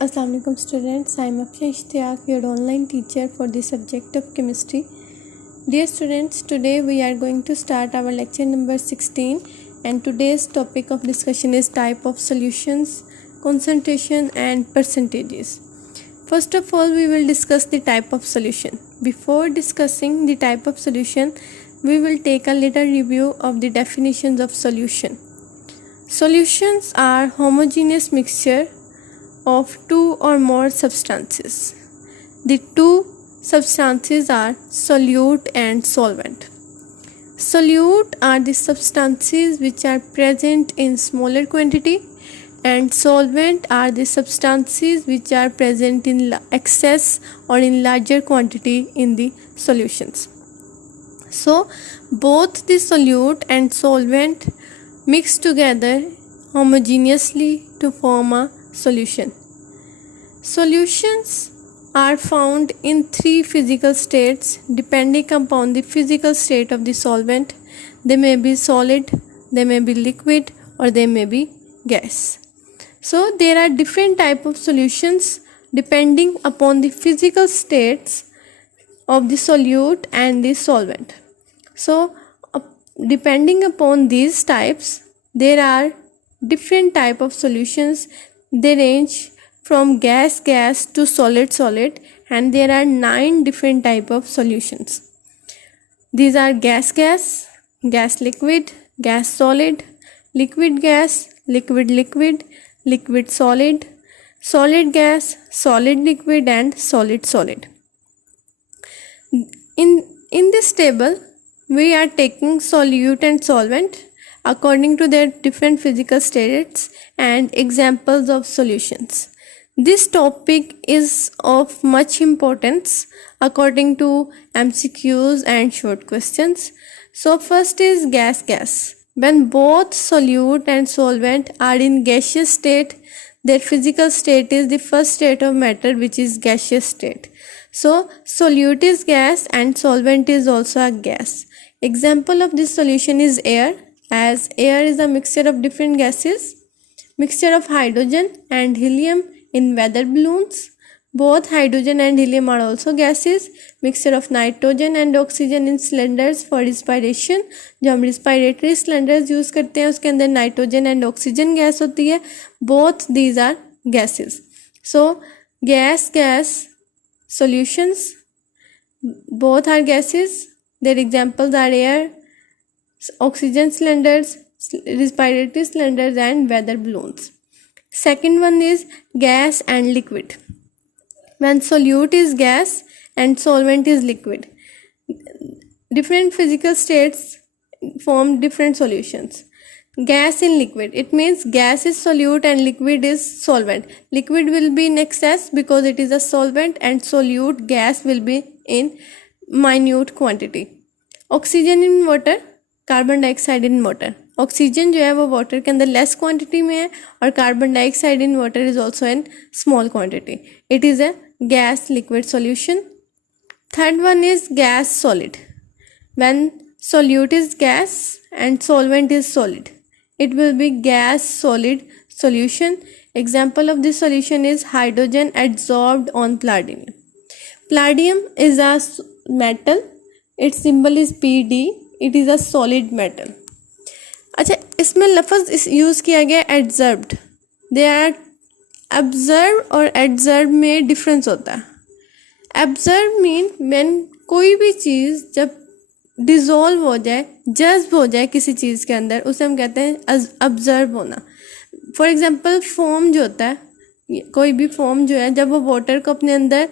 Assalamualaikum students, I am Akshay Ishtiaq, your online teacher for the subject of chemistry. Dear students, today we are going to start our lecture number 16 and today's topic of discussion is type of solutions, concentration and percentages. First of all, we will discuss the type of solution. Before discussing the type of solution, we will take a little review of the definitions of solution. Solutions are homogeneous mixture of two or more substances. The two substances are solute and solvent. Solute are the substances which are present in smaller quantity and solvent are the substances which are present in excess or in larger quantity in the solutions. So both the solute and solvent mix together homogeneously to form a solution. Solutions are found in three physical states depending upon the physical state of the solvent. They may be solid, they may be liquid, or they may be gas. So there are different types of solutions depending upon the physical states of the solute and the solvent. So depending upon these types, there are different types of solutions. They range from gas to solid, and there are 9 different types of solutions. These are gas liquid, gas solid, liquid gas, liquid liquid, liquid solid, solid gas, solid liquid, and solid solid. In this table, we are taking solute and solvent according to their different physical states and examples of solutions. This topic is of much importance according to MCQs and short questions. So first is gas. When both solute and solvent are in gaseous state, their physical state is the first state of matter, which is gaseous state. So solute is gas and solvent is also a gas. Example of this solution is air, as air is a mixture of different gases. Mixture of hydrogen and helium in weather balloons. Both hydrogen and helium are also gases. Mixture of nitrogen and oxygen in cylinders for respiration. जो हम respiratory cylinders use करते हैं उसके अंदर nitrogen and oxygen gas होती है. Both these are gases. So gas solutions, both are gases. Their examples are air, oxygen cylinders, respiratory cylinders, and weather balloons. Second one is gas and liquid. When solute is gas and solvent is liquid, different physical states form different solutions. Gas in liquid, it means gas is solute and liquid is solvent. Liquid will be in excess because it is a solvent, and solute gas will be in minute quantity. Oxygen in water, carbon dioxide in water. Oxygen जो है वो water के अंदर less quantity में है और carbon dioxide in water is also in small quantity. It is a gas liquid solution. Third one is gas solid. When solute is gas and solvent is solid, it will be gas solid solution. Example of this solution is hydrogen adsorbed on palladium. Palladium is a metal, its symbol is Pd. It is a solid metal. अच्छा, इसमें लफ्ज़ use किया गया एडजर्ब्ड. They are observe और एडजर्व में difference होता है. Observe mean when कोई भी चीज़ जब डिज़ोल्व हो जाए, जज्ब हो जाए किसी चीज़ के अंदर, उसे हम कहते हैं ऑब्जर्व होना. फॉर एग्जांपल फोम जो होता है, कोई भी फोम जो है जब वो वाटर को अपने अंदर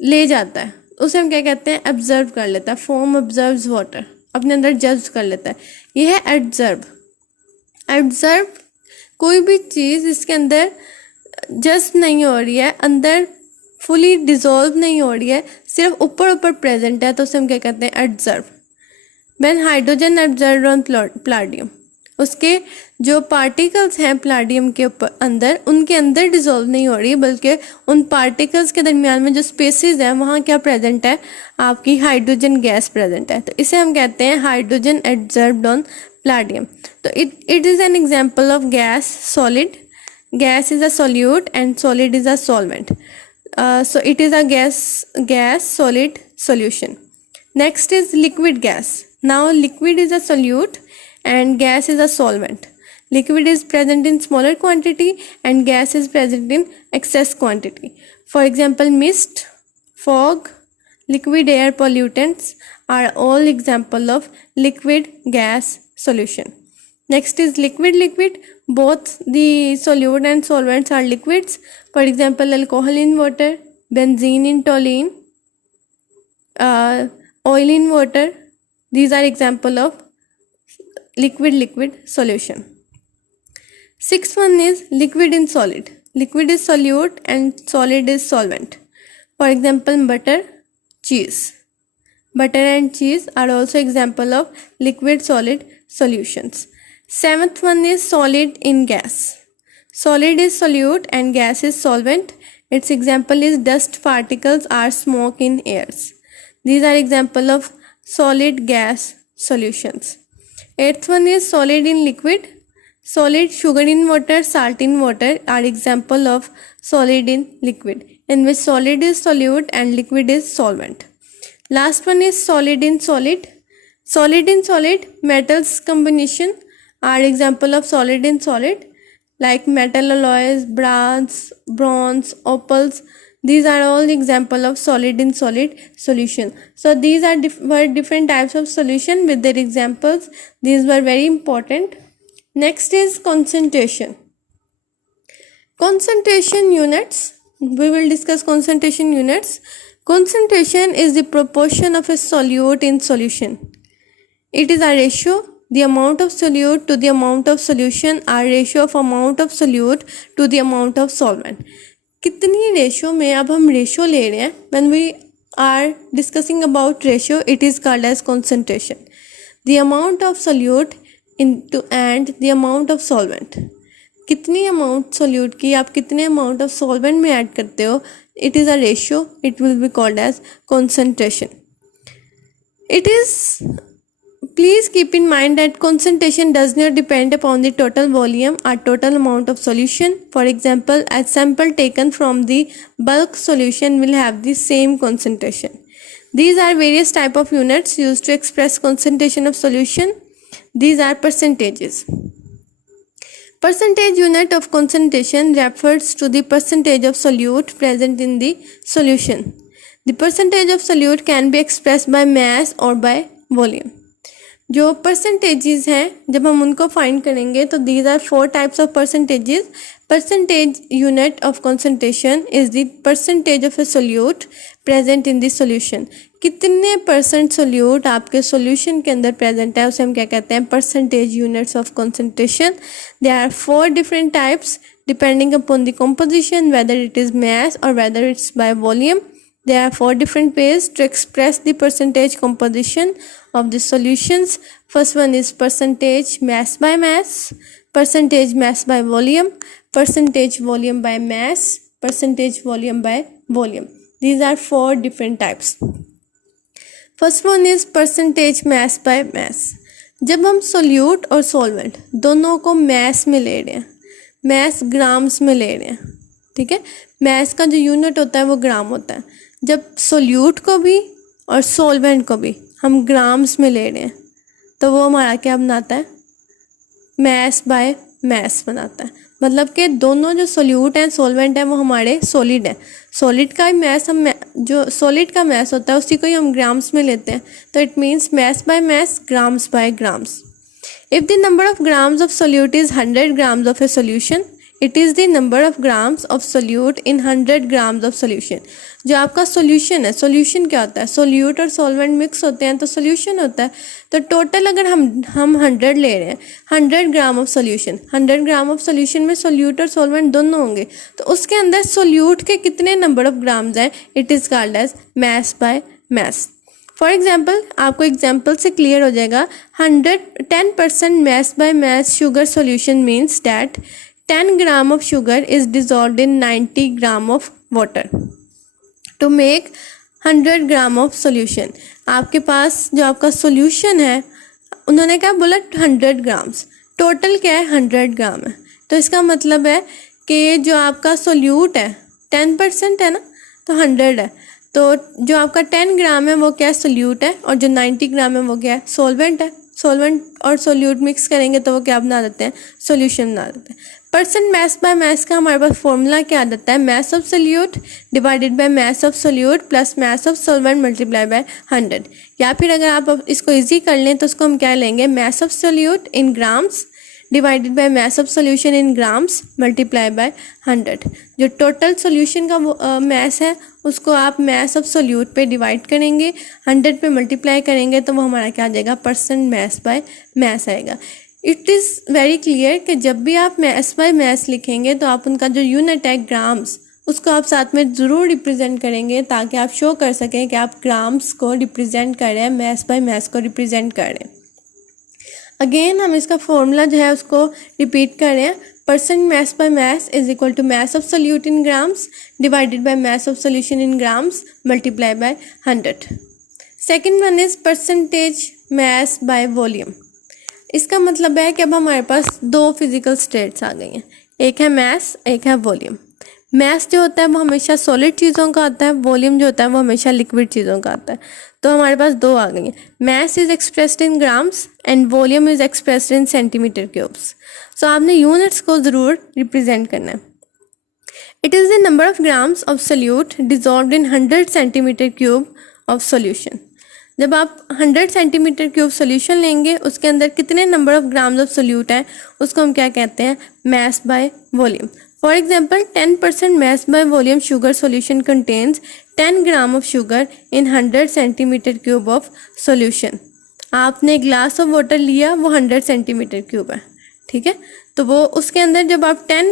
ले जाता है उसे हम क्या कहते हैं, ऑब्जर्व कर लेता है. फोम ऑब्जर्व्स वाटर, अपने अंदर जज्ब कर लेता है. यह है एडजर्व. एडजर्व कोई भी चीज़ इसके अंदर जज्ब नहीं हो रही है, अंदर फुली डिज़ोल्व नहीं हो रही है, सिर्फ ऊपर प्रेजेंट है, तो उसे हम क्या कहते हैं, एडजर्व. व्हेन हाइड्रोजन एडजर्व ऑन प्लाडियम, उसके जो पार्टिकल्स हैं प्लाडियम के ऊपर अंदर, उनके अंदर डिज़ोल्व नहीं हो रही है, बल्कि उन पार्टिकल्स के दरमियान में जो स्पेसेस हैं वहाँ क्या प्रेजेंट है, आपकी हाइड्रोजन गैस प्रेजेंट है. तो इसे हम कहते हैं hydrogen adsorbed on palladium. So it is an example of gas solid. gas is a solute and solid is a solvent. So it is a gas solid solution. Next is liquid gas. Now liquid is a solute and gas is a solvent. Liquid is present in smaller quantity and gas is present in excess quantity. For example, mist, fog, liquid air pollutants are all example of liquid gas solution. Next is liquid. Both the solute and solvents are liquids. For example, alcohol in water, benzene in toluene, oil in water. These are example of liquid solution. Sixth one is liquid in solid. Liquid is solute and solid is solvent. For example, butter, cheese. Butter and cheese are also example of liquid solid solutions. Seventh one is solid in gas. Solid is solute and gas is solvent. Its example is dust particles or smoke in airs. These are example of solid gas solutions. Eighth one is solid in liquid. Solid, sugar in water, salt in water are example of solid in liquid, in which solid is solute and liquid is solvent. Last one is solid in solid. Solid in solid, metals combination are example of solid in solid, like metal alloys, bronze, opals. These are all example of solid in solid solution. So these are were different types of solution with their examples. These were very important. Next is concentration. Concentration units. We will discuss concentration units. Concentration is the proportion of a solute in solution. It is a ratio, the amount of solute to the amount of solution, or ratio of amount of solute to the amount of solvent. कितनी ratio में, अब हम ratio ले रहे हैं, when we are discussing about ratio, it is called as concentration. The amount of solute into and the amount of solvent. कितनी amount solute की आप कितने अमाउंट ऑफ सॉल्वेंट में ऐड करते हो, it is a ratio, it will be called as concentration. It is, please keep in mind that concentration does not depend upon the total volume or total amount of solution. For example, a sample taken from the bulk solution will have the same concentration. These are various type of units used to express concentration of solution. These are percentages. Percentage unit of concentration refers to the percentage of solute present in the solution. The percentage of solute can be expressed by mass or by volume. जो percentages हैं, जब हम उनको find करेंगे तो these are 4 types of percentages. Percentage unit of concentration is the percentage of a solute present in the solution. कितने percent solute आपके solution के अंदर प्रेजेंट है, उसे हम क्या कहते हैं, percentage units of concentration. There are 4 different types depending upon the composition, whether it is mass or whether it's by volume. There are 4 different ways to express the percentage composition of the solutions. First one is percentage mass by mass, percentage mass by volume, percentage volume by mass, percentage volume by volume. These are 4 different types. First one is percentage mass by mass. जब हम solute और solvent दोनों को mess में ले रहे हैं, mess grams में ले रहे हैं, ठीक है, मैस का जो यूनिट होता है वो ग्राम होता है. जब सोल्यूट को भी और सॉल्वेंट को भी हम ग्राम्स में ले रहे हैं तो वो हमारा क्या बनाता है, मैस बाय मैस बनाता है. मतलब कि दोनों जो सोल्यूट हैं सॉल्वेंट हैं वो हमारे सॉलिड हैं. सॉलिड का मैस हम जो सॉलिड का मैस होता है उसी को ही हम ग्राम्स में लेते हैं, तो it means mass by mass, grams by grams. If the number of grams of solute is 100 grams of a solution, it is the number of grams of solute in 100 grams of solution. जो आपका solution है, solution क्या होता है, solute और solvent mix होते हैं तो सोल्यूशन होता है. तो टोटल अगर हम 100 ले रहे हैं, 100 gram of solution, 100 gram of solution में सोल्यूट और सॉल्वेंट दोनों होंगे, तो उसके अंदर सोल्यूट के कितने नंबर ऑफ ग्राम्स हैं, it is called as mass by mass. For example, आपको एग्जाम्पल से क्लियर हो जाएगा. 10% mass by mass sugar solution means that 10 gram of sugar is dissolved in 90 gram of water to make 100 gram of solution. आपके पास जो आपका solution है, उन्होंने क्या बोला, 100 grams, टोटल क्या है 100 ग्राम है. तो इसका मतलब है कि जो आपका सोल्यूट है 10% है ना, तो 100 है, तो जो आपका 10 ग्राम है वो क्या है, सोल्यूट है, और जो 90 ग्राम है वो क्या है, सॉल्वेंट है। सॉल्वेंट और सोल्यूट मिक्स करेंगे तो वो क्या बना देते हैं, सॉल्यूशन बना देते हैं। परसेंट मैस बाय मैस का हमारे पास फॉर्मूला क्या आ जाता है, mess of solute divided by mass of solute plus mass of solvent multiply by 100। या फिर अगर आप इसको इजी कर लें तो उसको हम क्या लेंगे, mess of solute in grams divided by mass of solution in grams multiply by 100। जो टोटल सोल्यूशन का मैस है उसको आप मैस ऑफ सोल्यूट पे डिवाइड करेंगे, 100 पे मल्टीप्लाई करेंगे तो वो हमारा क्या आ जाएगा, परसेंट मैस बाय मैस आएगा। इट इज़ वेरी क्लियर कि जब भी आप मैस बाय मैस लिखेंगे तो आप उनका जो यूनिट है ग्राम्स, उसको आप साथ में ज़रूर रिप्रेजेंट करेंगे ताकि आप शो कर सकें कि आप ग्राम्स को रिप्रेजेंट कर रहे हैं, मैस बाय मैस को रिप्रेजेंट कर रहे हैं। अगेन हम इसका फॉर्मूला जो है उसको रिपीट कर रहे हैं, percent mass by mass is equal to mass of solute in grams divided by mass of solution in grams multiply by 100। Second one is percentage mass by volume. इसका मतलब है कि अब हमारे पास दो फिजिकल स्टेट्स आ गई हैं, एक है मैस, एक है वॉल्यूम। मैस जो होता है वो हमेशा सॉलिड चीज़ों का आता है, वॉल्यूम जो होता है वो हमेशा लिक्विड चीज़ों का आता है। तो हमारे पास दो आ गई हैं, mass is expressed in grams and volume is expressed in centimetre cubes. So आपने यूनिट्स को ज़रूर रिप्रेजेंट करना है। It is the number of grams of solute dissolved in 100 centimetre cube of solution. जब आप 100 सेंटीमीटर क्यूब सोल्यूशन लेंगे उसके अंदर कितने number of grams of solute हैं उसको हम क्या कहते हैं, mess by volume. For example 10% mass by volume sugar solution contains 10 gram of sugar in 100 centimetre cube of solution. आपने ग्लास ऑफ वाटर लिया, वो 100 सेंटीमीटर क्यूब है, ठीक है, तो वो उसके अंदर जब आप 10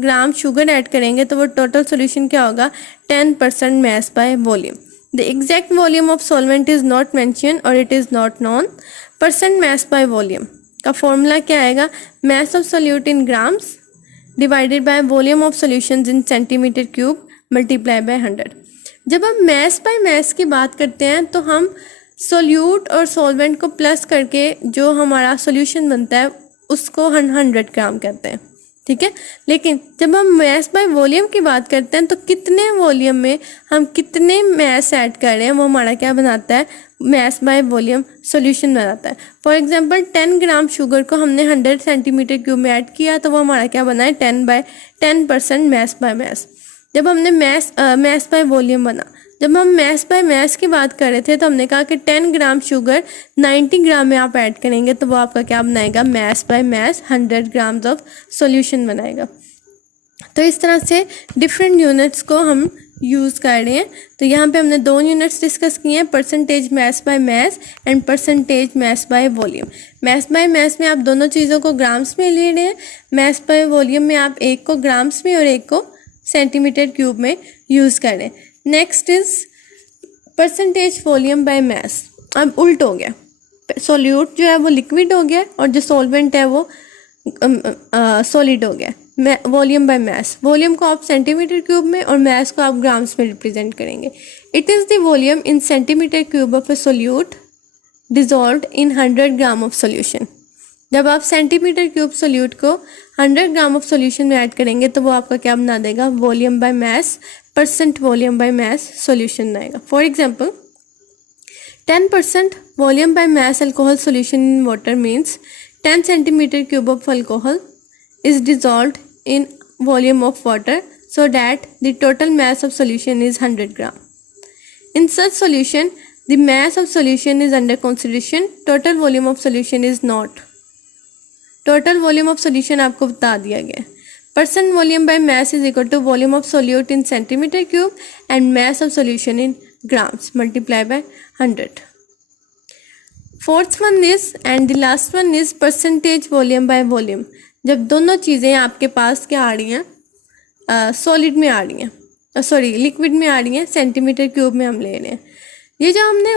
ग्राम शुगर ऐड करेंगे तो वो टोटल सोल्यूशन क्या होगा, 10% mass by volume. The exact volume of solvent is not mentioned or it is not known. Percent mass by volume का फॉर्मूला क्या आएगा, mass of solute in grams divided by volume of solutions in centimeter cube multiply by 100। जब हम mass by mass की बात करते हैं तो हम solute और solvent को प्लस करके जो हमारा solution बनता है उसको 100 ग्राम कहते हैं, ठीक है। लेकिन जब हम मैस बाय वॉल्यूम की बात करते हैं तो कितने वॉल्यूम में हम कितने मैस ऐड कर रहे हैं वो हमारा क्या बनाता है, मैस बाय वॉल्यूम सॉल्यूशन बनाता है। फॉर एग्जांपल 10 ग्राम शुगर को हमने 100 सेंटीमीटर क्यूब में ऐड किया तो वो हमारा क्या बना है, 10% मैस बाय मैस। जब हमने मैस बाय वॉल्यूम बना, जब हम मैस बाय मैस की बात कर रहे थे तो हमने कहा कि 10 ग्राम शुगर 90 ग्राम में आप ऐड करेंगे तो वो आपका क्या बनाएगा, mess by mess 100 grams of solution बनाएगा। तो इस तरह से डिफरेंट यूनिट्स को हम यूज़ कर रहे हैं। तो यहाँ पे हमने दो यूनिट्स डिस्कस किए हैं, percentage mass by mass and percentage mass by volume. Mess by mess में आप दोनों चीज़ों को ग्राम्स में ले रहे हैं, मैस बाय वॉल्यूम में आप एक को ग्राम्स में और एक को सेंटीमीटर क्यूब में यूज़ कर रहे हैं। Next is percentage volume by mess. अब उल्ट हो गया, सोल्यूट जो है वो लिक्विड हो गया और जो सॉल्वेंट है वो सॉलिड हो गया। वॉल्यूम बाय मैस, वॉल्यूम को आप सेंटीमीटर क्यूब में और मैस को आप ग्राम्स में रिप्रेजेंट करेंगे। It is the volume in centimetre cube of a solute dissolved in 100 gram of solution. जब आप सेंटीमीटर क्यूब सोल्यूट को 100 ग्राम ऑफ सोल्यूशन में ऐड करेंगे तो वो आपका क्या बना देगा, volume by mass, percent volume by mass solution आएगा। For example 10% volume by mass alcohol solution in water means 10 centimetre cube of alcohol is dissolved in volume of water so that the total mass of solution is 100 gram. In such solution, the mass of solution is under consideration, total volume of solution is not. Total volume of solution आपको बता दिया गया। Percent volume by mass is equal to volume of solute in centimeter cube and mass of solution in grams multiply by 100. Fourth one is and the last one is percentage volume by volume। जब दोनों चीज़ें आपके पास क्या आ रही हैं, solid में आ रही हैं, सॉरी लिक्विड में आ रही हैं, सेंटीमीटर क्यूब में हम ले रहे हैं। ये जो हमने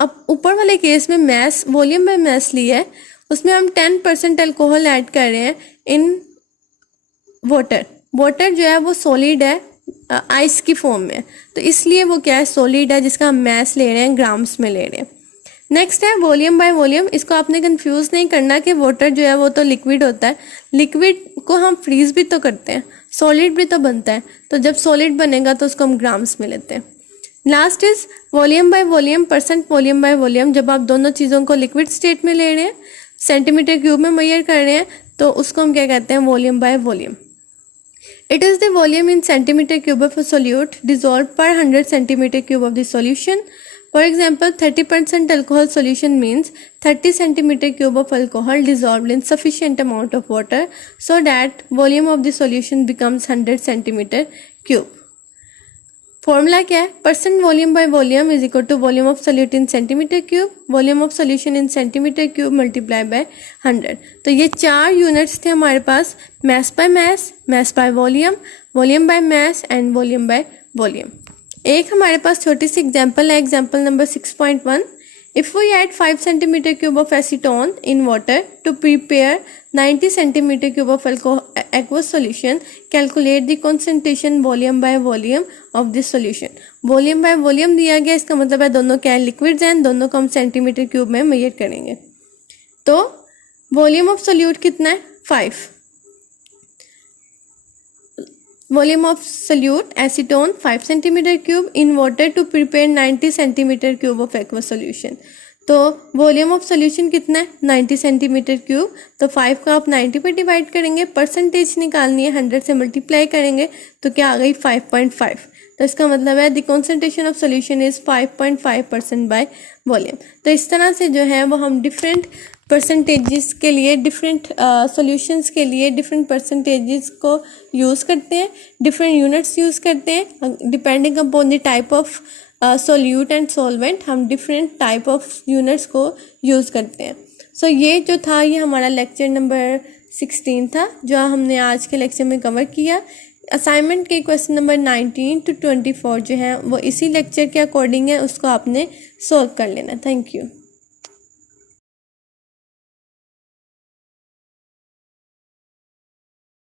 अब ऊपर वाले केस में मैस वॉल्यूम बाय मैस ली है उसमें हम 10% अल्कोहल ऐड कर रहे हैं इन वाटर। वाटर जो है वो सॉलिड है, आइस की फॉर्म में, तो इसलिए वो क्या है, सॉलिड है, जिसका हम मैस ले रहे हैं, ग्राम्स में ले रहे हैं। नेक्स्ट है वॉल्यूम बाय वॉल्यूम। इसको आपने कंफ्यूज नहीं करना कि वाटर जो है वो तो लिक्विड होता है, लिक्विड को हम फ्रीज भी तो करते हैं, सॉलिड भी तो बनता है, तो जब सॉलिड बनेगा तो उसको हम ग्राम्स में लेते हैं। Last is volume by volume, percent volume by volume. जब आप दोनों चीज़ों को लिक्विड स्टेट में ले रहे हैं, सेंटीमीटर क्यूब में मेजर कर रहे हैं, तो उसको हम क्या कहते हैं, volume by volume. It is the volume in centimeter cube of a solute dissolved per 100 centimeter cube of the solution. For example, 30% alcohol solution means 30 centimeter cube of alcohol dissolved in sufficient amount of water so that volume of the solution becomes 100 centimeter cube. Formula क्या है, percent volume by volume is equal to volume of solute in centimetre cube, volume of solution in centimetre cube multiply by 100। तो ये 4 units थे हमारे पास, mass by mass, mass by volume, volume by mass and volume by volume. एक हमारे पास छोटी सी एग्जांपल है, एग्जांपल नंबर 6.1। If we add 5 centimeter cube of acetone in water to prepare 90 centimeter cube of aqueous solution, calculate the concentration volume by volume of this solution. Volume by volume दिया गया, इसका मतलब है दोनों क्या है, लिक्विड्स हैं, दोनों को हम सेंटीमीटर क्यूब में मेजर करेंगे। तो वॉल्यूम ऑफ सोल्यूट कितना है, 5। Volume of solute acetone 5 centimeter cube in water to prepare 90 centimeter cube of aqueous solution. तो वॉल्यूम ऑफ सोल्यूशन कितना है, 90 सेंटीमीटर क्यूब। तो 5 का आप 90 पे डिवाइड करेंगे, परसेंटेज निकालनी है, 100 से मल्टीप्लाई करेंगे तो क्या आ गई 5.5। तो इसका मतलब है the concentration of solution is 5.5% by volume. तो इस तरह से जो है वो हम डिफरेंट परसेंटेजेस के लिए, डिफरेंट सॉल्यूशंस के लिए डिफरेंट परसेंटेजेस को यूज़ करते हैं, डिफरेंट यूनिट्स यूज़ करते हैं, depending upon the type of solute and solvent हम डिफरेंट टाइप ऑफ यूनिट्स को यूज़ करते हैं। सो ये जो था, ये हमारा लेक्चर नंबर 16 था जो हमने आज के लेक्चर में कवर किया। असाइनमेंट के क्वेश्चन नंबर 19 to 24 जो है वो इसी लेक्चर के अकॉर्डिंग है, उसको आपने सॉल्व कर लेना। Thank you.